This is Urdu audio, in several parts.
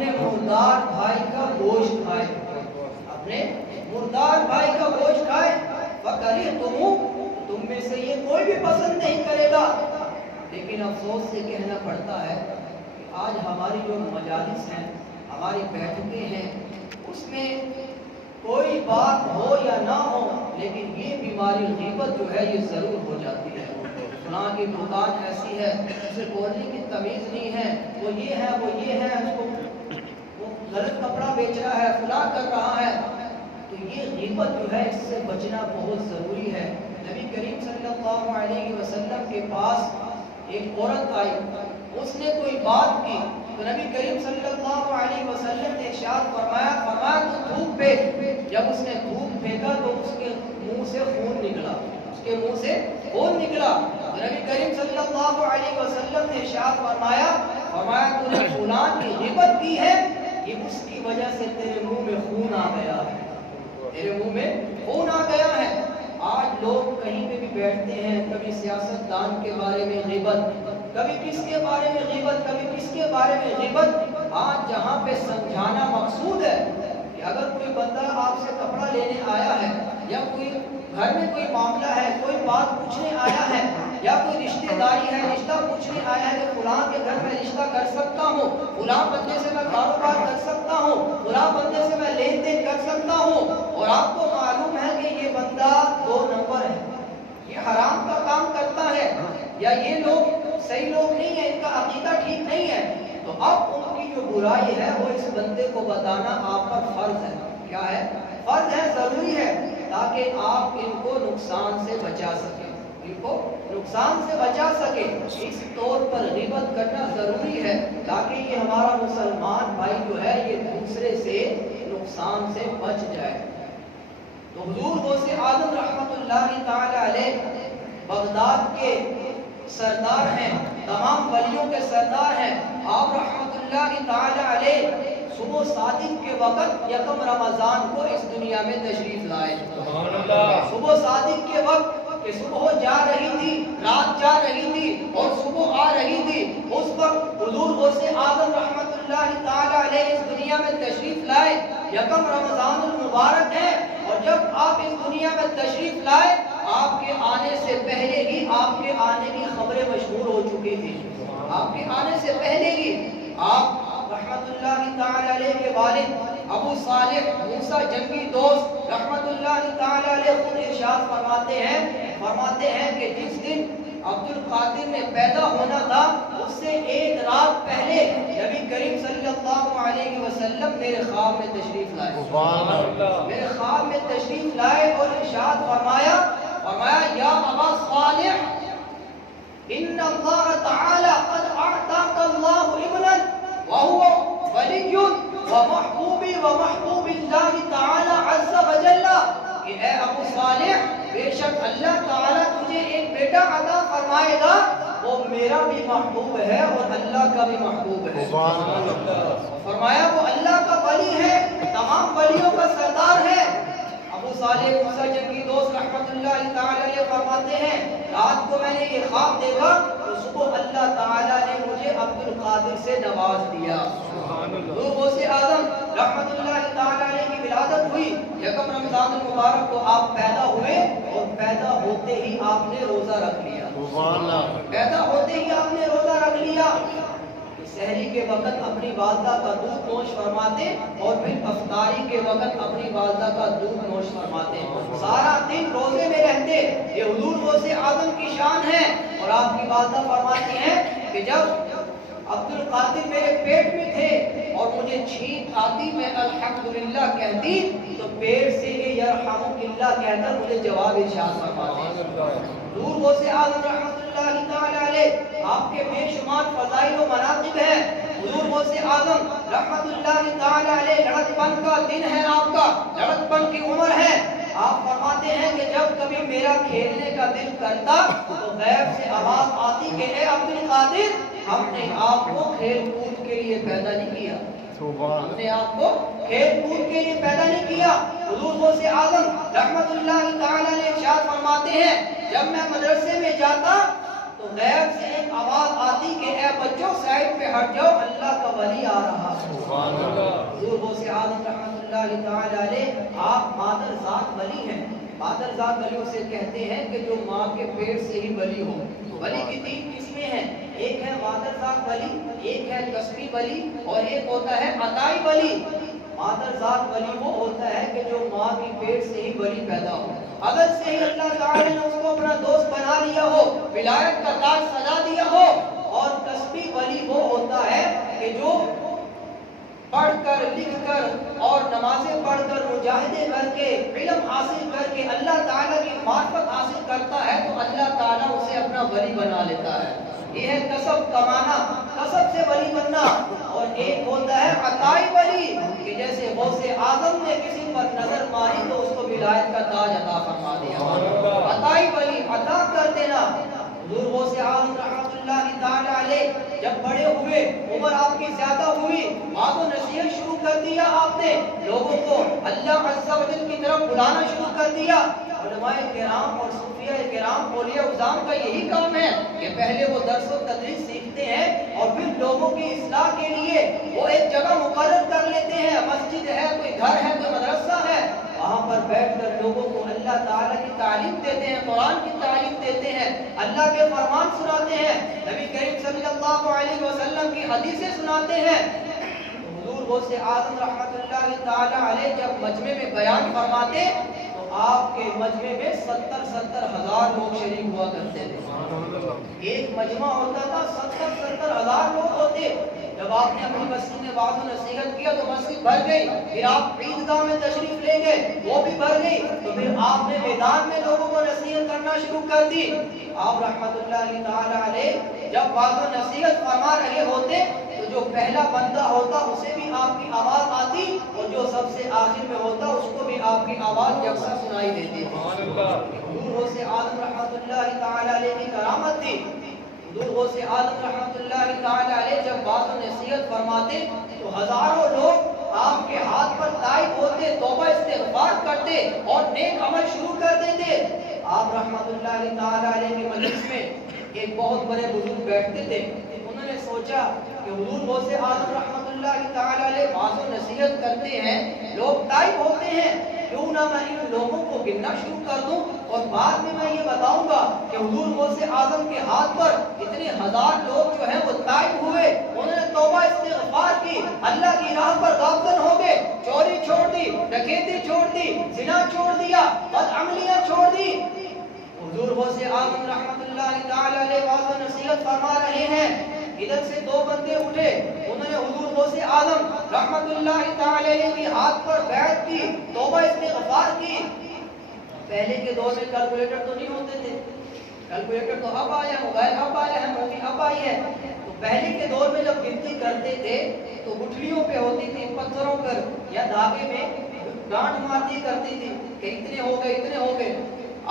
اپنے مردار بھائی کا گوشت کھائے، اپنے مردار بھائی کا گوشت کھائے، تم میں سے یہ کوئی بھی پسند نہیں کرے گا۔ لیکن افسوس سے کہنا پڑتا ہے کہ آج ہماری جو مجالس ہیں، ہماری بیٹھکیں ہیں، اس میں کوئی بات ہو یا نہ ہو، لیکن یہ بیماری غیبت جو ہے یہ ضرور ہو جاتی ہے۔ فلاں کی دکان ایسی ہے، اسے بولنے کی تمیز نہیں ہے، وہ یہ ہے وہ یہ ہے، اس کو وہ غلط کپڑا بیچ رہا ہے، فلاں کر رہا ہے۔ تو یہ غیبت جو ہے اس سے بچنا بہت ضروری ہے۔ نبی کریم صلی اللہ علیہ وسلم کے پاس ایک عورت آئی، اس نے کوئی بات کی تو نبی کریم صلی اللہ علیہ وسلم نے ارشاد فرمایا تو تھوک پھینک۔ جب اس نے تھوک پھینکا تو اس کے منہ سے خون نکلا، اس کے منہ سے خون نکلا۔ تو نبی کریم صلی اللہ علیہ وسلم نے ارشاد فرمایا تو نے فلاں کی غیبت کی ہے، یہ اس کی وجہ سے تیرے منہ میں خون آ گیا ہے، تیرے منہ میں خون آ گیا ہے۔ آج لوگ کہیں پہ بھی بیٹھتے ہیں، کبھی سیاست دان کے بارے میں غیبت، کبھی کس کے بارے میں غیبت، کبھی کس کے بارے میں غیبت۔ آج جہاں پہ سمجھانا مقصود ہے کہ اگر کوئی بندہ آپ سے کپڑا لینے آیا ہے، یا کوئی گھر میں کوئی معاملہ ہے، کوئی بات پوچھنے آیا ہے، یا کوئی رشتہ داری ہے، رشتہ پوچھنے آیا ہے کہ فلاں کے گھر میں رشتہ کر سکتا ہوں، فلاں بندے سے میں کاروبار کر سکتا ہوں، فلاں بندے سے میں لین دین کر سکتا ہوں، اور آپ کو معلوم ہے کہ یہ بندہ 2 نمبر ہے، یہ حرام کا کام کرتا ہے، یا یہ لوگ صحیح لوگ نہیں ہیں، ان کا عقیدہ ٹھیک نہیں ہے، تو اب ان کی جو برائی ہے وہ اس بندے کو بتانا آپ پر فرض ہے۔ کیا ہے؟ فرض ہے، ضروری ہے، تاکہ آپ ان کو نقصان سے بچا سکیں، ان کو نقصان سے بچا سکے۔ اس طور پر غیبت کرنا ضروری ہے تاکہ یہ ہمارا مسلمان بھائی جو ہے یہ دوسرے سے نقصان سے بچ جائے۔ تو حضور غوث اعظم رحمت اللہ تعالی علیہ بغداد کے سردار ہیں، تمام ولیوں کے سردار ہیں۔ آپ رحمت اللہ تعالی علیہ صبح صادق کے وقت 1 رمضان کو اس دنیا میں تشریف لائے۔ صبح صادق کے وقت کہ صبح جا رہی تھی، رات جا رہی تھی اور صبح آ رہی تھی، اس وقت حضور غوث اعظم رحمت اللہ تعالی علیہ اس دنیا میں تشریف لائے۔ 1 رمضان المبارک ہے، اور جب آپ اس دنیا میں تشریف لائے، آپ کے آنے سے پہلے ہی آپ کے آنے کی خبریں مشہور ہو چکی تھی۔ آپ کے آنے سے پہلے ہی آپ رحمت اللہ تعالی علیہ کے والد ابو صالح موسیٰ جنگی دوست رحمت اللہ تعالی علیہ خود ارشاد فرماتے ہیں کہ جس دن عبد القادر نے پیدا ہونا تھا اس سے 1 رات پہلے نبی کریم صلی اللہ علیہ وسلم میرے خواب میں تشریف لائے، میرے خواب میں تشریف لائے اور ارشاد فرمایا یا ابا صالح ان اللہ تعالی قد اعطاک اللہ ابنا وهو ولی ومحبوبی ومحبوب اللہ تعالی عز وجل، کہ اے ابو صالح بے شک اللہ تعالی تجھے ایک بیٹا عطا فرمائے گا، وہ میرا بھی محبوب ہے اور اللہ کا بھی محبوب ہے۔ فرمایا وہ اللہ کا ولی ہے، تمام ولیوں کا سردار ہے۔ ابو صالح موسیٰ جنگی دوست رحمت اللہ تعالی علیہ فرماتے ہیں رات کو میں نے یہ خواب دیکھا تو صبح اللہ تعالی نے مجھے عبد القادر سے نواز دیا۔ حضور غوث اعظم رحمت اللہ تعالی علیہ کی ولادت ہوئی، 1 رمضان المبارک کو آپ پیدا ہوئے، اور پیدا ہوتے ہی آپ نے روزہ رکھ لیا، پیدا ہوتے ہی آپ نے روزہ رکھ لیا۔ سحری کے وقت اپنی والدہ کا دودھ نوش فرماتے اور پھر افطاری کے وقت اپنی والدہ کا دودھ نوش فرماتے، سارا دن روزے میں رہتے۔ یہ حضور غوث اعظم کی شان ہے۔ اور آپ کی والدہ فرماتی ہیں کہ جب عبد القادر میرے پیٹ میں تھے اور مجھے چھینک آتی میں الحمدللہ کہتی تو پیٹ سے یہ یرحمک اللہ کہہ کر مجھے جواب ارشاد فرماتے۔ حضور غوث اعظم رحمت اللہ تعالی علیہ آپ کے بے شمار فضائل و مناقب ہیں۔ حضور غوث اعظم رحمت اللہ تعالی علیہ لڑک پن کا دن ہے، آپ کا لڑک پن کی عمر ہے۔ آپ فرماتے ہیں کہ جب کبھی میرا کھیلنے کا دل کرتا تو غیب سے آواز آتی کہ اے عبد القادر ہم نے آپ کو کھیل کود کے لیے پیدا نہیں کیا، ہم نے آپ کو کھیل کود کے لیے پیدا نہیں کیا۔ حضور غوث اعظم رحمت اللہ تعالی علیہ ارشاد فرماتے ہیں جب میں مدرسے میں جاتا تو غیب سے ایک آواز آتی کہ اے بچوں سائڈ پہ ہٹ جاؤ، اللہ کا ولی آ رہا ہے۔ سبحان اللہ۔ حضور غوث اعظم رحمۃ اللہ تعالی علیہ آپ مادر ذات ولی ہیں۔ مادر ذات ولی اسے کہتے ہیں کہ جو ماں کے پیٹ سے ہی ولی ہو۔ ولی کی تین قسمیں ہیں، ایک ہے مادر ذات ولی، ایک ہے کسبی ولی، اور ایک ہوتا ہے عطائی ولی۔ مادر ذات ولی وہ ہوتا ہے کہ جو ماں کی پیٹ سے ہی ولی پیدا ہو، اگر سے ہی اللہ تعالی نے اس کو اپنا دوست بنا لیا ہو، ولایت کا تاج سجا دیا ہو۔ اور کسبی ولی وہ ہوتا ہے کہ جو پڑھ کر لکھ کر اور نمازیں پڑھ کر مجاہدے کر کے علم حاصل کر کے اللہ تعالیٰ کی معرفت حاصل کرتا ہے تو اللہ تعالیٰ اسے اپنا ولی بنا لیتا ہے۔ یہ ہے کسب کمانا، کسب سے ولی بننا۔ اور ایک ہوتا ہے عطائی ولی کہ جیسے غوث اعظم نے کسی پر نظر ماری تو اس کو ولایت کا تاج عطا فرما دیا۔ عطائی ولی عطا کر دینا۔ حضور غوث اعظم رحمۃ اللہ تعالی علیہ جب بڑے ہوئے، عمر آپ کی زیادہ ہوئی، بات و نصیحت شروع کر دیا، آپ نے لوگوں کو اللہ عز و جل کی طرف بلانا شروع کر دیا۔ علماء کرام اور صوفیاء کرام اولیاء اعظام کا یہی کام ہے کہ پہلے وہ درس و تدریس سیکھتے ہیں اور پھر لوگوں کی اصلاح کے لیے وہ ایک جگہ مقرر کر لیتے ہیں، مسجد ہے، کوئی گھر ہے، کوئی مدرسہ ہے، وہاں پر بیٹھ کر لوگوں کو اللہ تعالیٰ کی تعلیم دیتے ہیں، قرآن کی تعلیم دیتے ہیں، اللہ کے فرمان سناتے ہیں، نبی کریم صلی اللہ علیہ وسلم کی حدیثیں سناتے ہیں۔ حضور غوث اعظم رحمۃ اللہ تعالی علیہ جب مجمع میں بیان فرماتے تو آپ کے مجمع میں 70 ہزار لوگ شریک ہوا کرتے تھے۔ ایک مجمع ہوتا تھا، 70 ہزار لوگ ہوتے۔ جب آپ نے اپنی مسجد میں وعظ و نصیحت کیا تو مسجد بھر گئی، پھر آپ عیدگاہ میں تشریف لے گئے، وہ بھی بھر گئی، تو پھر آپ نے میدان میں لوگوں کو نصیحت کرنا شروع کر دی۔ آپ رحمۃ اللہ تعالی علیہ جب وعظ و نصیحت فرما رہے ہوتے تو جو پہلا بندہ ہوتا اسے بھی آپ کی آواز آتی اور جو سب سے آخر میں ہوتا اس کو بھی آپ کی آواز یکساں سنائی دیتی۔ حضور غوث اعظم رحمۃ اللہ تعالی علیہ کی کرامت تھی۔ حضور غوث اعظم رحمۃ اللہ تعالی علیہ جب وعظ و نصیحت فرماتے تو ہزاروں لوگ آپ کے ہاتھ پر تائب ہوتے، توبہ استغفار کرتے اور نیک عمل شروع کر دیتے۔ آپ رحمۃ اللہ تعالی علیہ کے مجلس میں ایک بہت بڑے بزرگ بیٹھتے تھے، انہوں نے سوچا کہ حضور غوث اعظم رحمۃ اللہ تعالی علیہ وعظ و نصیحت کرتے ہیں، لوگ تائب ہوتے ہیں، کیوں نہ میں ان لوگوں کو گننا شروع کر دوں اور بعد میں یہ بتاؤں گا کہ حضور غوث اعظم کے ہاتھ پر اتنے ہزار لوگ جو ہیں وہ تائب ہوئے، انہوں نے توبہ استغفار کی، اللہ کی راہ پر گامزن ہو گئے، چوری چھوڑ دی، ڈکیتی چھوڑ دی، زنا چھوڑ دیا، بدعملیاں چھوڑ دی۔ حضور غوث اعظم رحمۃ اللہ تعالی علیہ وعظ و نصیحت فرما رہے ہیں، ادھر سے دو بندے اٹھے، انہوں نے حضور غوث اعظم رحمۃ اللہ تعالی علیہ کے ہاتھ پر بیعت کی، توبہ استغفار کی۔ پہلے کے دور میں کیلکولیٹر تو نہیں ہوتے تھے، کیلکولیٹر تو اب آیا ہے، موبائل اب آیا ہے، موبائل اب آئی ہے، تو پہلے کے دور میں جب گنتی کرتے تھے تو گٹھلیوں پہ ہوتی تھی، پتھروں پر یا دھاگے میں گانٹھ مارتی کرتی تھی کہ اتنے ہو گئے، اتنے ہو گئے۔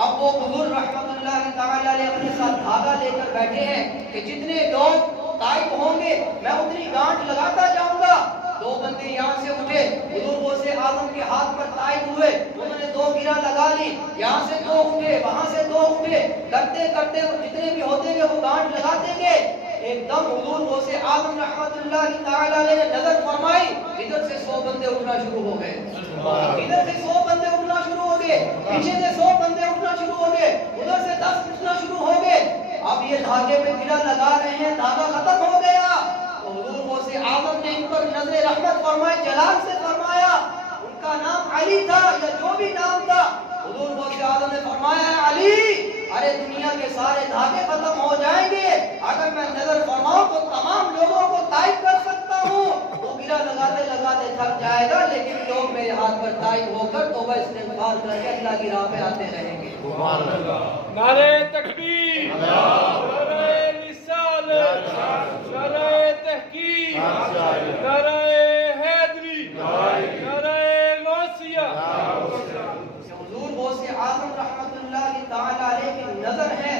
اب وہ بزرگ رحمۃ اللہ تعالی علیہ اپنے ساتھ دھاگا لے کر بیٹھے ہیں کہ جتنے لوگ تائب ہوں گے میں اتنی گانٹھ لگاتا جاؤں گا۔ دو بندے یہاں سے اٹھے، حضور غوث اعظم کے ہاتھ پر تائب ہوئے، انہوں نے دو گرہ لگا لی، یہاں سے دو اٹھے، وہاں سے دو اٹھے، کرتے کرتے جتنے بھی ہوتے گئے وہ گانٹھ لگاتے گئے۔ ایک دم حضور غوث اعظم رحمۃ اللہ تعالی علیہ نے نظر فرمائی، ادھر سے 100 بندے اٹھنا شروع ہو گئے، ادھر سے 100 بندے اٹھنا شروع ہو گئے، پیچھے سے 100 بندے اٹھنا شروع ہو گئے، ادھر سے 10 اٹھنا شروع ہو گئے۔ اب یہ دھاگے پہ گرہ لگا رہے ہیں، دھاگا ختم ہو گیا۔ حضور غوث اعظم نے ان پر نظر رحمت فرمائی، جلال سے فرمایا، ان کا نام علی تھا یا جو بھی نام تھا، حضور غوث اعظم نے فرمایا علی، ارے دنیا کے سارے دھاگے ختم ہو جائیں گے، اگر میں نظر فرماؤں تو تمام لوگوں کو تائب کر سکتا ہوں۔ وہ گرہ لگاتے لگاتے تھک جائے گا لیکن لوگ میرے ہاتھ پر تائب ہو کر توبہ استغفار کر کے اللہ کی راہ پہ آتے رہیں گے۔ سبحان اللہ، نعرہ تکبیر، نعرہ رسالت، نعرہ تحقیق، نعرہ حیدری، نعرہ غوثیہ۔ حضور غوث اعظم رحمۃ اللہ تعالی علیہ کی نظر ہے۔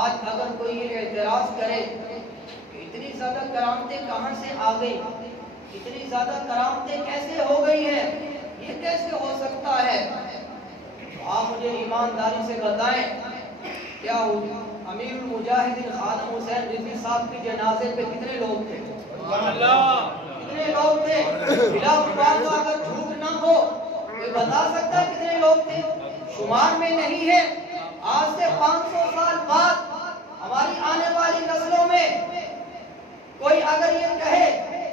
آج اگر کوئی یہ اعتراض کرے کہ اتنی زیادہ کرامتیں کہاں سے آ گئی، اتنی زیادہ کرامتیں کیسے ہو گئی ہیں، یہ کیسے ہو سکتا ہے، آپ مجھے ایمانداری سے بتائیں کیا امیر المجاہدین خادم حسین رضوی صاحب کے جنازے پہ کتنے لوگ تھے؟ کتنے لوگ تھے؟ بلا مبالغہ اگر جھوٹ نہ ہو کوئی بتا سکتا ہے کتنے لوگ تھے؟ شمار میں نہیں ہے۔ آج سے 500 سال بعد ہماری آنے والی نسلوں میں کوئی اگر یہ کہے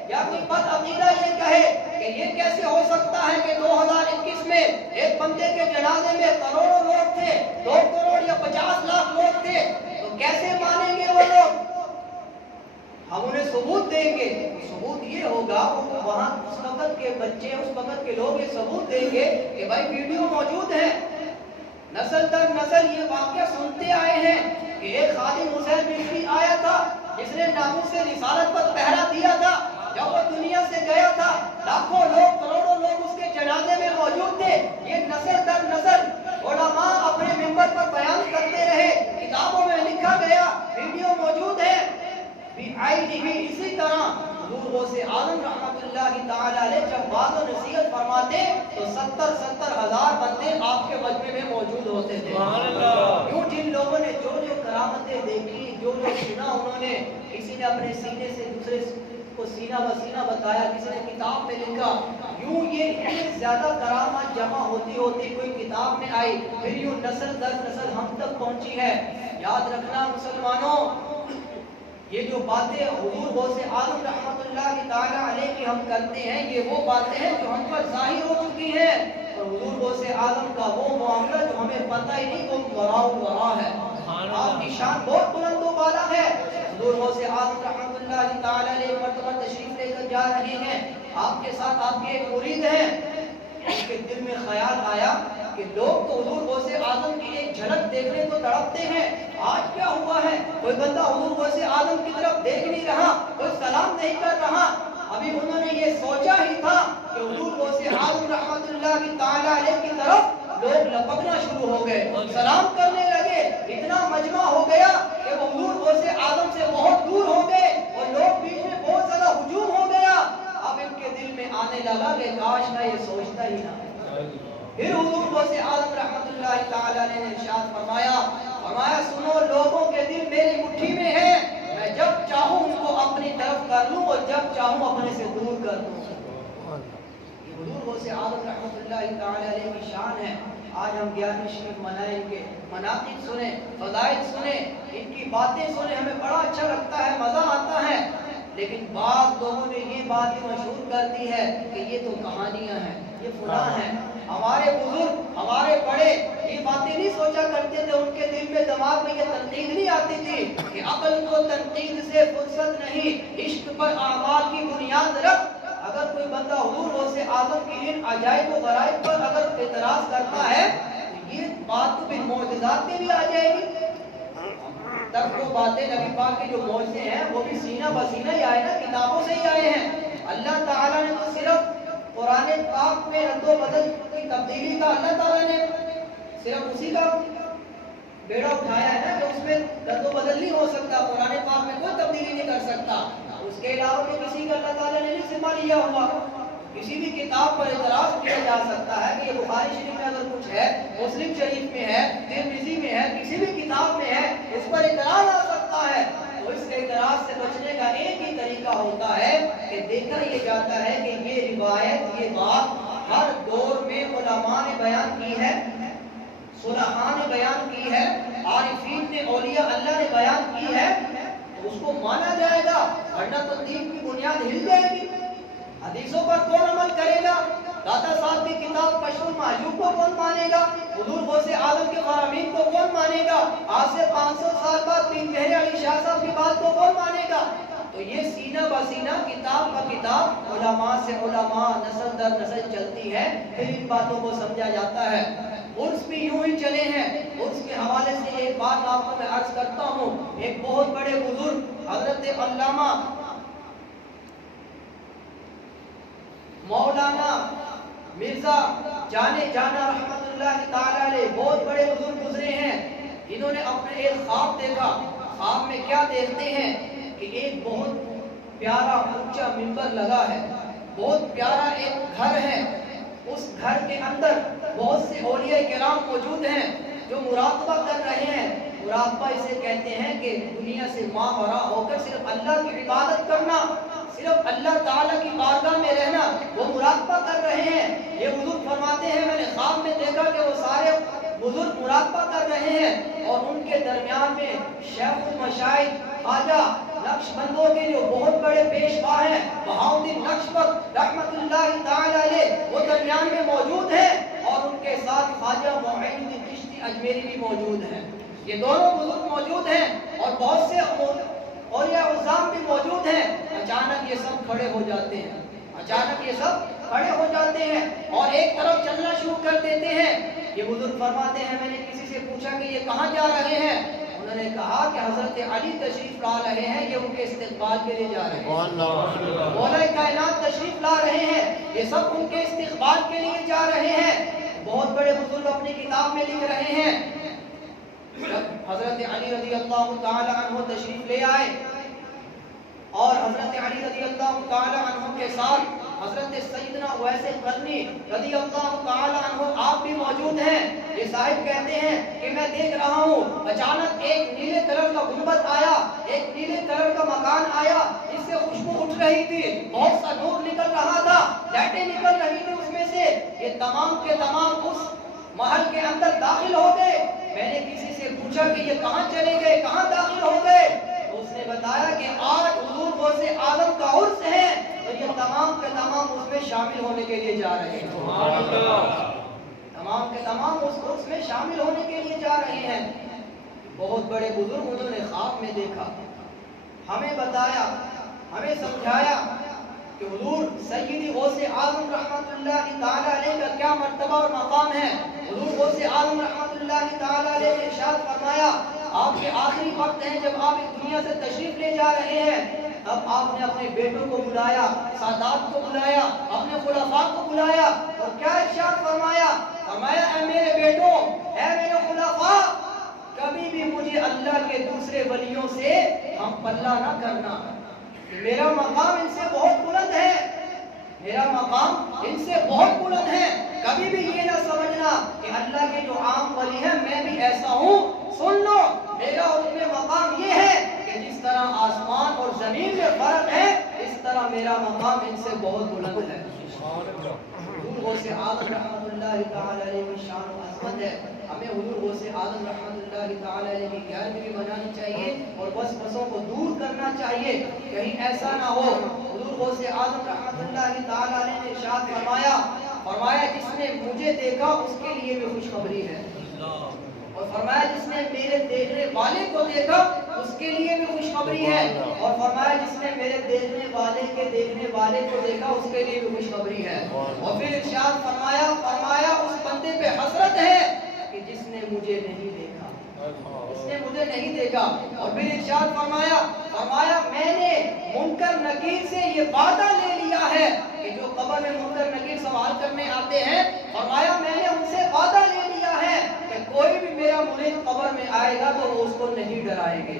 یا کوئی بد عقیدہ یہ کہے کہ یہ کیسے ہو سکتا ہے کہ 2021 میں ایک بندے کے جنازے میں کروڑوں لوگ تھے، 2 کروڑ یا 50 لاکھ لوگ تھے، تو کیسے مانیں گے وہ لوگ؟ ہم انہیں ثبوت دیں گے۔ ثبوت یہ ہوگا وہاں اس وقت کے بچے، اس وقت کے لوگ یہ ثبوت دیں گے کہ بھائی ویڈیو موجود ہے، نسل در نسل یہ واقعہ سنتے آئے ہیں کہ ایک خادم حسین رضوی آیا تھا جس نے ناموس رسالت پر پہرا دیا تھا، جب وہ دنیا سے گیا تھا لاکھوں لوگ، کروڑوں لوگ اس کے جنازے میں موجود تھے۔ یہ نسل در نسل علماء اپنے منبر پر بیان کرتے رہے، کتابوں میں لکھا گیا، ویڈیو موجود ہے۔ اسی طرح حضور غوث اعظم رحمت اللہ تعالی علیہ جب وعظ و نصیحت فرماتے تو 70 ہزار بندے آپ کے مجمع میں موجود ہوتے تھے۔ یوں جن لوگوں نے جو کرامتیں دیکھی، جو سنا، انہوں نے کسی نے اپنے سینے سے دوسرے کو سینہ بسینہ بتایا، کسی نے کتاب میں لکھا، یوں یہ زیادہ کرامات جمع ہوتی کوئی کتاب میں آئی، پھر یوں نسل در نسل ہم تک پہنچی ہے۔ یاد رکھنا مسلمانوں، یہ جو باتیں حضور غوث اعظم رحمت اللہ تعالی علیہ کی ہم کرتے ہیں، یہ وہ باتیں ہیں جو ہم پر ظاہر ہو چکی ہیں، اور حضور غوث اعظم کا وہ معاملہ جو ہمیں پتہ ہی نہیں وہ ورا ہے۔ آپ کی شان بہت بلند و بالا ہے۔ حضور غوث اعظم رحمت اللہ تعالی علیہ مرتبہ تشریف لے کر جا رہے ہیں، آپ کے ساتھ آپ کے ایک مرید ہیں، اس کے دل میں خیال آیا کہ لوگ تو حضور غوث اعظم کی ایک جھلک دیکھنے کو تڑپتے ہیں، آج کیا ہوا ہے؟ کوئی بندہ حضور غوث اعظم کی طرف دیکھ نہیں رہا، کوئی سلام نہیں کر رہا۔ ابھی انہوں نے یہ سوچا ہی تھا کہ حضور غوث اعظم رحمت اللہ تعالی علیہ کی طرف لوگ لپکنا شروع ہو گئے، سلام کرنے لگے، اتنا مجمع ہو گیا کہ وہ حضور غوث اعظم سے بہت دور ہو گئے اور لوگ بیچ میں بہت زیادہ ہجوم ہو گیا۔ اب ان کے دل میں آنے لگا کہ کاش میں یہ سوچتا ہی نہ۔ پھر حضور غوث اعظم رحمت اللہ تعالی علیہ نے ارشاد فرمایا سنو، لوگوں کے دل میری مٹھی میں ہے، میں جب چاہوں ان کو اپنی طرف کر لوں اور جب چاہوں اپنے سے دور کر دوں۔ یہ حضور غوث اعظم رحمت اللہ تعالی علیہ کی شان ہے۔ آج ہم گیارہویں شریف منائیں گے، مناقب سنیں، فضائل سنیں، ان کی باتیں سنیں، ہمیں بڑا اچھا لگتا ہے، مزہ آتا ہے، لیکن بعض لوگوں نے یہ بات مشہور کر دی ہے کہ یہ تو کہانیاں ہیں، یہ فلاں ہیں۔ ہمارے بزرگ، ہمارے بڑے یہ باتیں نہیں سوچا کرتے تھے، ان کے دل میں دماغ میں یہ تنقید نہیں آتی تھی کہ عقل کو تنقید سے فرصت نہیں، عشق پر اعمال کی بنیاد رکھ۔ اگر کوئی بندہ حضور غوث اعظم کی ان عجائب و غرائب پر اگر اعتراض کرتا ہے تو یہ بات تو پھر معجزات میں بھی آ جائے گی۔ تب وہ باتیں نبی پاک کے جو معجزے ہیں وہ بھی سینہ بسینہ ہی آئے نا، کتابوں سے ہی آئے ہیں۔ اللہ تعالیٰ نے تو صرف قرآن پاک میں رد و بدل کی تبدیلی کا اللہ تعالیٰ نے صرف اسی کا بیڑا اٹھایا ہے نا، کہ اس میں رد و بدل نہیں ہو سکتا، قرآن پاک میں کوئی تبدیلی نہیں کر سکتا۔ اس کے علاوہ کہ کسی کا اللہ تعالیٰ نے نہیں ذمہ لیا ہوا، کسی بھی کتاب پر اعتراض کیا جا سکتا ہے کہ یہ بخاری شریف میں اگر کچھ ہے، مسلم شریف میں ہے، ترمذی میں ہے، کسی بھی کتاب میں ہے، اس پر اعتراض آ سکتا ہے۔ تو اس اعتراض سے بچنے کا ایک ہی طریقہ ہوتا ہے کہ دیکھا یہ جاتا ہے کہ یہ روایت، یہ بات ہر دور میں علماء نے بیان کی ہے، صلحاء نے بیان کی ہے، عارفین نے، اولیاء اللہ نے بیان کی ہے، تو اس کو مانا جائے گا، ورنہ تو دین کی بنیاد ہل جائے گی۔ حدیثوں پر کون عمل کرے گا؟ داتا صاحب کی کتاب کشف المحجوب کو کون مانے گا؟ حضور غوث اعظم کے فرامین کو کون مانے گا؟ آج سے 500 سال بعد پیر مہر علی شاہ صاحب کی بات کو کون مانے گا؟ تو یہ سینہ بسینہ، کتاب کا کتاب، علماء سے علماء، نسل در نسل چلتی ہے، پھر ان باتوں کو سمجھا جاتا ہے۔ عرس بھی یوں ہی چلے ہیں۔ عرس کے حوالے سے ایک بات آپ کو میں عرض کرتا ہوں، ایک بہت بڑے بزرگ حضرت علامہ مولانا مرزا جانے جانا رحمت اللہ تعالی علیہ، بہت بڑے بزرگ گزرے ہیں، انہوں نے اپنے ایک خواب دیکھا۔ خواب میں کیا دیکھتے ہیں کہ ایک بہت پیارا اونچا منبر لگا ہے، بہت پیارا ایک گھر ہے، اس گھر کے اندر بہت سے اولیاء کرام موجود ہیں جو مراقبہ کر رہے ہیں، مراقبہ اسے کہتے ہیں کہ دنیا سے ماوراء ہو کر صرف اللہ کی عبادت کرنا، صرف اللہ تعالیٰ کی بارگاہ میں رہنا، وہ مراقبہ کر رہے ہیں۔ یہ بزرگ فرماتے ہیں میں نے خواب میں دیکھا کہ وہ سارے بزرگ مراقبہ کر رہے ہیں اور ان کے درمیان میں شیخ المشائخ خواجہ نقش بندوں کے جو بہت بڑے پیشوا ہیں بہاؤالدین نقش بند رحمت اللہ تعالی علیہ وہ درمیان میں موجود ہیں، اور ان کے ساتھ خواجہ معین الدین چشتی اجمیری بھی موجود ہیں۔ یہ دونوں بزرگ موجود ہیں اور بہت سے اولیاء عظام بھی موجود ہیں۔ اچانک یہ سب کھڑے ہو جاتے ہیں، اچانک یہ سب کھڑے ہو جاتے ہیں اور ایک طرف چلنا شروع کر دیتے ہیں۔ یہ بزرگ فرماتے ہیں میں نے کسی سے پوچھا کہ یہ کہاں جا رہے ہیں؟ انہوں نے کہا کہ حضرت علی تشریف لا رہے ہیں، یہ ان کے استقبال کے لیے جا رہے ہیں۔ مولا کائنات تشریف لا رہے ہیں، یہ سب ان کے استقبال کے لیے جا رہے ہیں۔ بہت بڑے بزرگ اپنی کتاب میں لکھ رہے ہیں حضرت علی رضی اللہ تعالی عنہ تشریف لے آئے اور حضرت علی رضی اللہ تعالی عنہ کے ساتھ حضرت سیدنا اویس قرنی رضی اللہ تعالی عنہ آپ بھی موجود ہیں۔ یہ صاحب کہتے ہیں کہ میں دیکھ رہا ہوں اچانک ایک نیلے کلر کا گنبد آیا، ایک نیلے کلر کا مکان آیا، اس سے خوشبو اٹھ رہی تھی، بہت سا نور نکل رہا تھا، لائٹیں نکل رہی تھی اس میں سے۔ یہ تمام کے تمام اس محل کے اندر داخل ہو گئے۔ میں نے کسی سے پوچھا کہ یہ کہاں چلے گئے، کہاں داخل ہو گئے؟ تو اس نے بتایا کہ آج حضور غوث اعظم کا عرس ہے اور یہ تمام کے تمام اس میں شامل ہونے کے لیے جا رہے ہیں۔ تمام کے تمام اس عرس میں شامل ہونے کے لیے جا رہے ہیں۔ بہت بڑے بزرگ انہوں نے خواب میں دیکھا، ہمیں بتایا، ہمیں سمجھایا کہ حضور سیدی غوث اعظم رحمت اللہ تعالی علیہ کا کیا مرتبہ اور مقام ہے۔ حضور غوث اعظم رحمت اللہ تعالی علیہ نے ارشاد فرمایا آپ کے آخری وقت ہیں جب آپ اس دنیا سے تشریف لے جا رہے ہیں، اب آپ نے اپنے بیٹوں کو بلایا، سادات کو بلایا، اپنے خلفاء کو بلایا اور کیا ارشاد فرمایا؟ فرمایا اے میرے بیٹوں، اے میرے خلفاء، کبھی بھی مجھے اللہ کے دوسرے ولیوں سے ہم پلہ نہ کرنا، میرا مقام ان سے بہت بلند ہے، میرا مقام ان سے بہت بلند ہے۔ کبھی بھی یہ نہ سمجھنا کہ اللہ کے جو عام ولی ہیں میں بھی ایسا ہوں۔ سن لو میرا ان میں مقام یہ ہے کہ جس طرح آسمان اور زمین میں فرق ہے اس طرح میرا مقام ان سے بہت بلند ہے۔ حضور غوث اعظم رحمت اللہ تعالی علیہ کی شان و عظمت ہے۔ ہمیں حضور غوث اعظم رحمت اللہ تعالی علیہ کی گیارہویں منانی چاہیے اور وسوسوں کو دور کرنا چاہیے، کہیں ایسا نہ ہو۔ حضور غوث اعظم رحمت اللہ تعالی علیہ نے ارشاد فرمایا جس نے مجھے دیکھا اس کے لیے بھی خوشخبری ہے، اور فرمایا جس نے میرے دیکھنے والے کو دیکھا اس کے لیے بھی خوشخبری ہے، اور فرمایا جس نے میرے دیکھنے والے کے دیکھنے والے کو دیکھا اس کے لیے بھی خوشخبری ہے۔ اور پھر ارشاد فرمایا اس بندے پہ حسرت ہے کہ جس نے مجھے نہیں دیکھا، اس نے مجھے نہیں دیکھا۔ اور پھر ارشاد فرمایا میں نے منکر نکیر سے یہ وعدہ لے لیا ہے کہ جو قبر میں منکر نکیر سوال کرنے آتے ہیں، فرمایا میں نے ان سے وعدہ لے لیا ہے کہ کوئی بھی میرا مرید قبر میں آئے گا تو وہ اس کو نہیں ڈرائیں گے،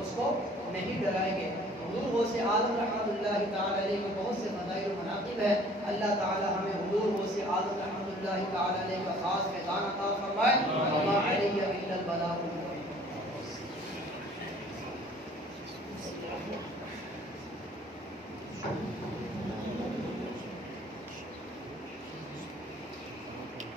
اس کو نہیں ڈرائیں گے۔ حضور غوث اعظم رحمت اللہ تعالی علیہ کے بہت سے فضائل و مناقب ہے۔ اللہ تعالی ہمیں حضور غوث اعظم رحمت اللہ تعالی علیہ کا خاص فیضان عطا فرمائے۔